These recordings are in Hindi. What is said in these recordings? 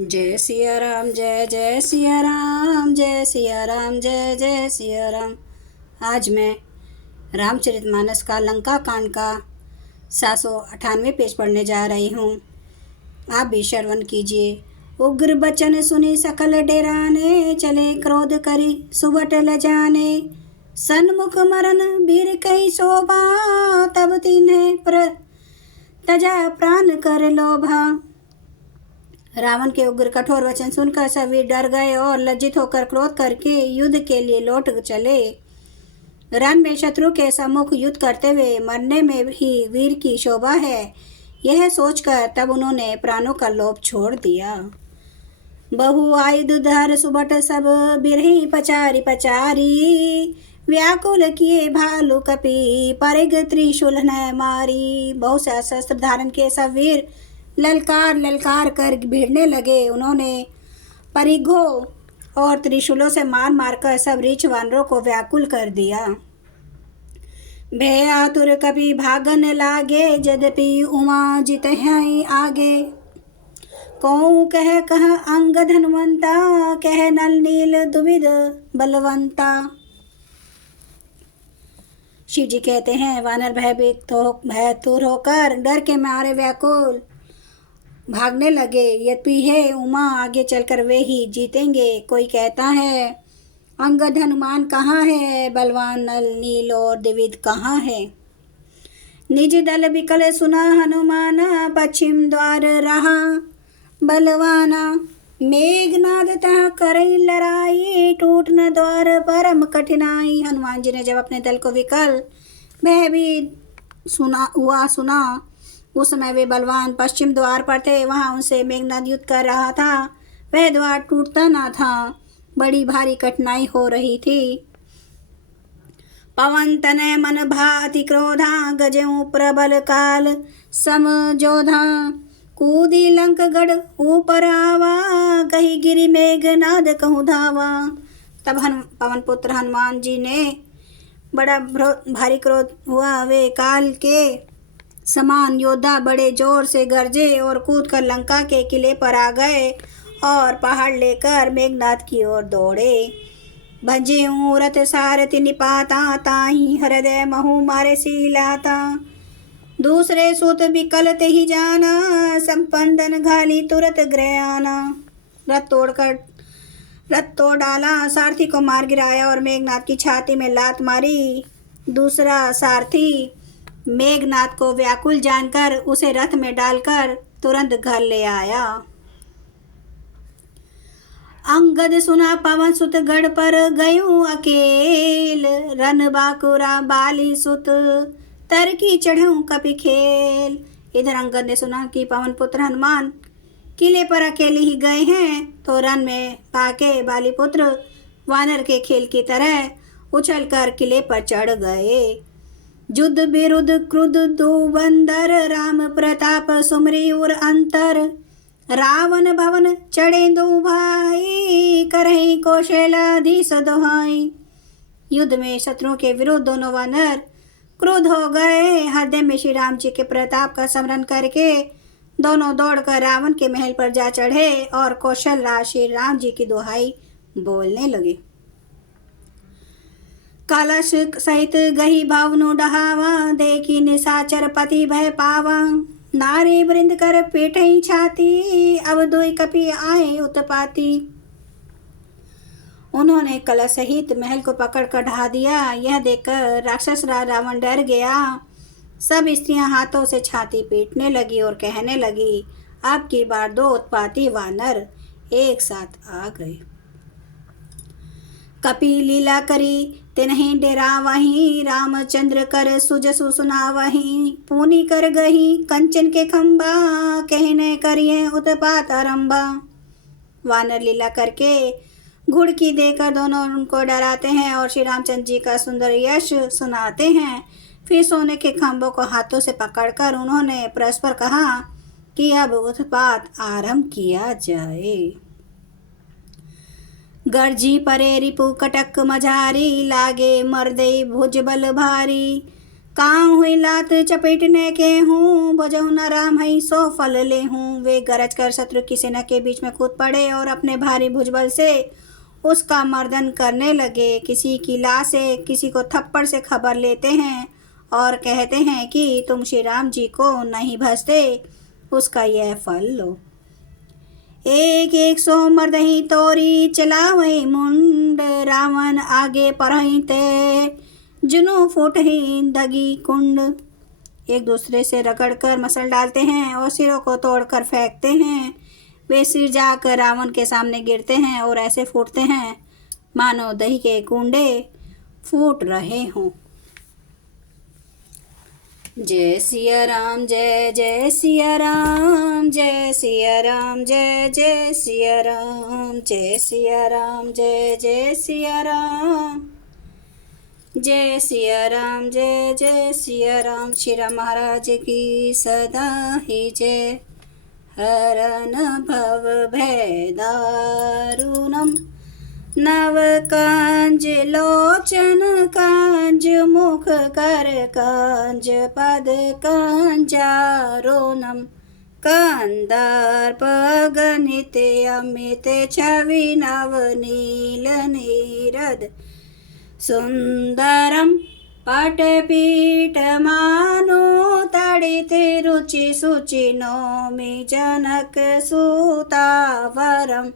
जय सिया राम, जय जय सिया राम, जय सिया राम, जय जय सिया राम। आज मैं रामचरितमानस का लंका कांड का 798 पेज पढ़ने जा रही हूँ। आप भी श्रवण कीजिए। उग्र बचन सुनी सकल डेराने, चले क्रोध करी सुबट लजाने। सन्मुख मरन वीर कई शोभा, तब तिन्हें तजा प्राण कर लोभा। रावण के उग्र कठोर वचन सुनकर सभी डर गए और लज्जित होकर क्रोध करके युद्ध के लिए लौट चले। रण में शत्रु के सम्मुख युद्ध करते हुए मरने में ही वीर की शोभा है, यह सोचकर तब उन्होंने प्राणों का लोभ छोड़ दिया। बहु आयुध धर सुबट सब बिरही पचारी पचारी, व्याकुल किए भालू कपि परिग त्रिशूल न मारी। बहुत से शस्त्र धारण के सब वीर ललकार ललकार कर भिड़ने लगे। उन्होंने परिघों और त्रिशूलों से मार मारकर सब रीछ वानरों को व्याकुल कर दिया। भय आतुर कभी भागन लागे, यद्यपि उमा जित हैं आगे। कौ कह अंगद हनुमंता, कह नल नील दुविध बलवंता। शिव जी कहते हैं, वानर भयतुर होकर डर के मारे व्याकुल भागने लगे। यद्यपि है उमा, आगे चलकर वे ही जीतेंगे। कोई कहता है अंगद हनुमान कहाँ है, बलवान नल नील और द्विविध कहाँ है। निज दल बिकल सुना हनुमाना, पश्चिम द्वार रहा बलवाना। मेघनाद तह करई लड़ाई, टूट न द्वार परम कठिनाई। हनुमान जी ने जब अपने दल को विकल भयभीत सुना, उस समय वे बलवान पश्चिम द्वार पर थे। वहां उनसे मेघनाद युद्ध कर रहा था। वह द्वार टूटता ना था, बड़ी भारी कठिनाई हो रही थी। पवन तनय मन भाति क्रोधा, गजऊ प्रबल काल समजोधा। कूदी लंक गढ़ ऊपर आवा, कही गिरी मेघनाद कहूँ धावा। तब पवन पुत्र हनुमान जी ने बड़ा भारी क्रोध हुआ। वे काल के समान योद्धा बड़े जोर से गरजे और कूदकर लंका के किले पर आ गए और पहाड़ लेकर मेघनाद की ओर दौड़े। भजे रथ सारथि निपाता, ताही हृदय महु मारे सीलाता। दूसरे सुत बिकल ते ही जाना, संपंदन घाली तुरत गृह आना। रथ तोड़ डाला, सारथी को मार गिराया और मेघनाद की छाती में लात मारी। दूसरा सारथी मेघनाद को व्याकुल जानकर उसे रथ में डालकर तुरंत घर ले आया। अंगद सुना पवन सुत गढ़ पर गयूं अकेल, रन बाकुरा बाली सुत तरकी चढ़ूं कपि खेल। इधर अंगद ने सुना कि पवन पुत्र हनुमान किले पर अकेले ही गए हैं, तो रन में पाके बाली पुत्र वानर के खेल की तरह उछलकर किले पर चढ़ गए। युद्ध विरुद्ध क्रुद्ध दो बंदर, राम प्रताप सुमरी उर अंतर। रावण भवन चढ़े दो भाई, करही कौशलाधीश दोहाई। युद्ध में शत्रुओं के विरुद्ध दोनों वानर क्रुद्ध हो गए। हृदय में श्री राम जी के प्रताप का स्मरण करके दोनों दौड़कर रावण के महल पर जा चढ़े और कौशल राज श्री राम जी की दोहाई बोलने लगे। कलश सहित गही भवनु डहावा, देखी निशाचर पति भय पावा। नारी वृंद कर पीठई छाती, अब दुई कपि आए उत्पाती। उन्होंने कलश सहित महल को पकड़ कर ढहा दिया। यह देखकर राक्षस रावण डर गया। सब स्त्रियां हाथों से छाती पीटने लगी और कहने लगी, अब की बार दो उत्पाती वानर एक साथ आ गए। कपि लीला करी तिन्हीं डेरा वहीं, रामचंद्र कर सुजसु सुना वहीं। पूनी कर गही कंचन के खंबा, कहने करिए उत्पात आरंभा। वानर लीला करके घुड़की देकर दोनों उनको डराते हैं और श्री रामचंद्र जी का सुंदर यश सुनाते हैं। फिर सोने के खंभों को हाथों से पकड़कर उन्होंने परस्पर कहा कि अब उत्पात आरंभ किया जाए। गर्जी परे रिपु कटक मझारी, लागे मर्दे भुज बल भारी। काँ हुई लात चपेटने के हूँ, बजहु न राम हई सो फल ले हूँ। वे गरज कर शत्रु की सेना के बीच में कूद पड़े और अपने भारी भुजबल से उसका मर्दन करने लगे। किसी की लाश से किसी को थप्पड़ से खबर लेते हैं और कहते हैं कि तुम श्री राम जी को नहीं भजते, उसका यह फल लो। एक एक सो मर्दही तोरी चलावई मुंड, रावण आगे परही ते जुनू फूटही दगी कुंड। एक दूसरे से रगड़कर मसल डालते हैं और सिरों को तोड़कर फेंकते हैं। वे सिर जाकर रावण के सामने गिरते हैं और ऐसे फूटते हैं मानो दही के कुंडे फूट रहे हों। जय सिया राम जय जय सिया राम, जय सिया राम जय जय सिया राम, जय सिया राम जय जय सिया राम, जय सिया राम जय जय सिया राम। श्री राम महाराज की सदा ही जय। हरन भव भय दारुणम, नव कांज लोचन कांज, मुख कर कांज पद कांजारोनम। कंदार्प गणित अमित छवि नवनील नीरद सुंदरम। पटपीठमानो तडित रुचि सुचि नौमि जनक सुतावरम।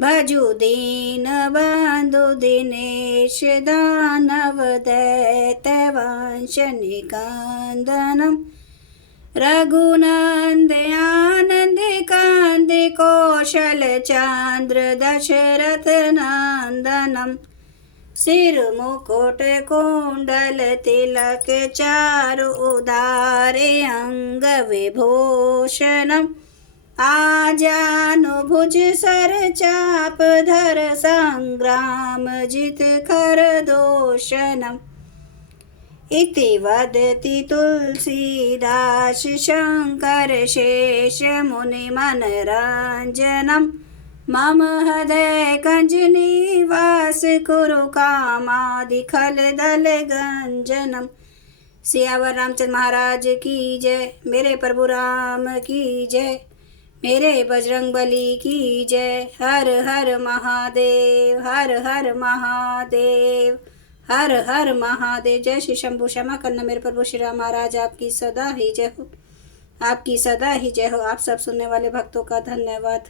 भजु दीन बंधु दिनेश दानव दैत्यवंश निकंदनम। रघुनंद आनंद कांद कौशल चंद्र दशरथ नंदनम। सिर मुकुट कुंडल तिलक चारु उदारे अंग विभूषणम। आजानु भुज सर चाप धर संग्राम जित खर दोषणम। इति वदति तुलसीदास शंकर शेष मुनि मनरंजनम। मम हृदय कंज निवास कुरु कामादि खल दल गंजनम। सियावर रामचंद्र महाराज की जय। मेरे प्रभु राम की जय। मेरे बजरंग बली की जय। हर हर महादेव, हर हर महादेव, हर हर महादेव। जय श्री शंभु। क्षमा करना मेरे प्रभु श्री राम महाराज, आपकी सदा ही जय हो, आपकी सदा ही जय हो। आप सब सुनने वाले भक्तों का धन्यवाद।